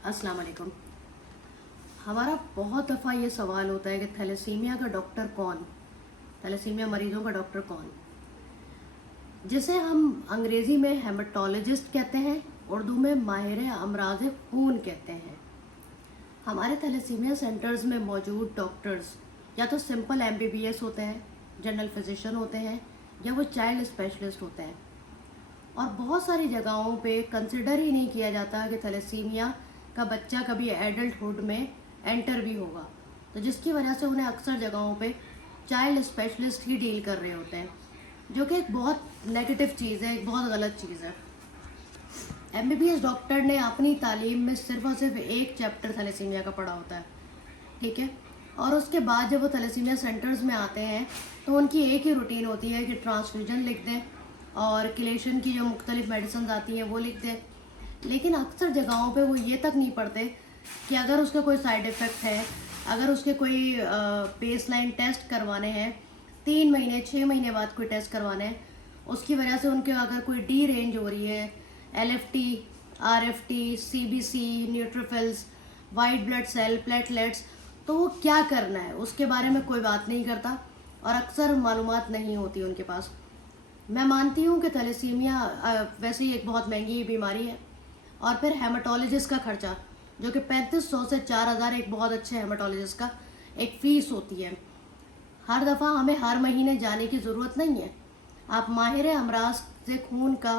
अस्सलाम वालेकुम। हमारा बहुत दफ़ा ये सवाल होता है कि थैलेसीमिया का डॉक्टर कौन, थैलेसीमिया मरीज़ों का डॉक्टर कौन, जिसे हम अंग्रेज़ी में हेमेटोलॉजिस्ट कहते हैं, उर्दू में माहिर अमराज खून कहते हैं। हमारे थैलेसीमिया सेंटर्स में मौजूद डॉक्टर्स या तो सिंपल MBBS होते हैं, जनरल फिजिशियन होते हैं, या वो चाइल्ड स्पेशलिस्ट होते हैं। और बहुत सारी जगहों पे कंसिडर ही नहीं किया जाता कि थैलेसीमिया का बच्चा कभी एडल्टहुड में एंटर भी होगा, तो जिसकी वजह से उन्हें अक्सर जगहों पे चाइल्ड स्पेशलिस्ट ही डील कर रहे होते हैं, जो कि एक बहुत नेगेटिव चीज़ है, एक बहुत गलत चीज़ है। MBBS डॉक्टर ने अपनी तालीम में सिर्फ और सिर्फ एक चैप्टर थैलेसीमिया का पढ़ा होता है, ठीक है। और उसके बाद जब वो थैलेसीमिया सेंटर्स में आते हैं तो उनकी एक ही रूटीन होती है कि ट्रांसफ्यूजन लिख दें और किलेशन की जो मुख्तलिफ मेडिसिन आती हैं वो लिख दें। लेकिन अक्सर जगहों पे वो ये तक नहीं पढ़ते कि अगर उसका कोई साइड इफ़ेक्ट है, अगर उसके कोई बेसलाइन टेस्ट करवाने हैं, 3 महीने 6 महीने बाद कोई टेस्ट करवाने हैं, उसकी वजह से उनके अगर कोई डी रेंज हो रही है, LFT, RFT, CBC, neutrophils, white blood cell, platelets, तो वो क्या करना है उसके बारे में कोई बात नहीं करता और अक्सर मालूमात नहीं होती उनके पास। मैं मानती हूँ कि थैलेसीमिया वैसे ही एक बहुत महंगी बीमारी है, और फिर हेमाटोलॉजिस्ट का खर्चा जो कि 3500 से 4000 एक बहुत अच्छे हेमाटोलॉजिस्ट का एक फ़ीस होती है। हर दफ़ा हमें हर महीने जाने की ज़रूरत नहीं है। आप माहिर अमराज से खून का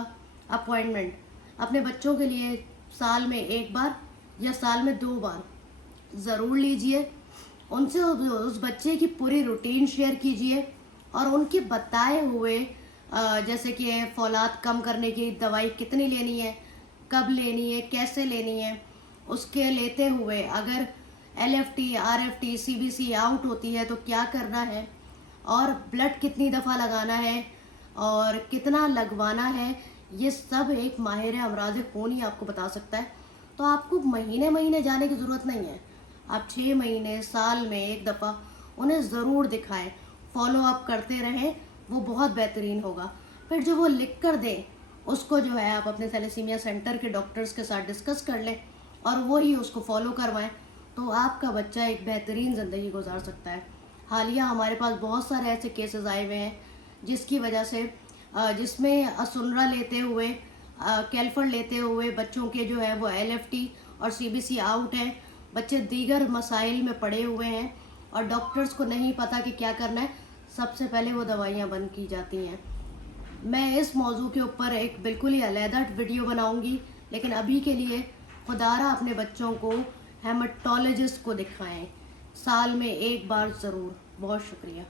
अपॉइंटमेंट अपने बच्चों के लिए साल में 1 बार या साल में 2 बार ज़रूर लीजिए। उनसे उस बच्चे की पूरी रूटीन शेयर कीजिए और उनके बताए हुए जैसे कि फौलाद कम करने की दवाई कितनी लेनी है, कब लेनी है, कैसे लेनी है, उसके लेते हुए अगर LFT, RFT, CBC आउट होती है तो क्या करना है, और ब्लड कितनी दफ़ा लगाना है और कितना लगवाना है, ये सब एक माहिर अमराज खून ही आपको बता सकता है। तो आपको महीने महीने जाने की ज़रूरत नहीं है। आप 6 महीने, साल में एक दफ़ा उन्हें ज़रूर दिखाएं, फॉलो अप करते रहें, वो बहुत बेहतरीन होगा। फिर जो वो लिख कर दें उसको जो है आप अपने थैलेसीमिया सेंटर के डॉक्टर्स के साथ डिस्कस कर लें और वो ही उसको फॉलो करवाएं, तो आपका बच्चा एक बेहतरीन ज़िंदगी गुजार सकता है। हालिया हमारे पास बहुत सारे ऐसे केसेस आए हुए हैं जिसकी वजह से जिसमें असुनरा लेते हुए, कैल्फर लेते हुए बच्चों के जो है वो LFT और CBC आउट हैं, बच्चे दीगर मसाइल में पड़े हुए हैं और डॉक्टर्स को नहीं पता कि क्या करना है। सबसे पहले वो दवाइयाँ बंद की जाती हैं। मैं इस मौजू के ऊपर एक बिल्कुल ही अलहदा वीडियो बनाऊंगी, लेकिन अभी के लिए खुदारा अपने बच्चों को हेमेटोलॉजिस्ट को दिखाएं, साल में 1 बार ज़रूर। बहुत शुक्रिया।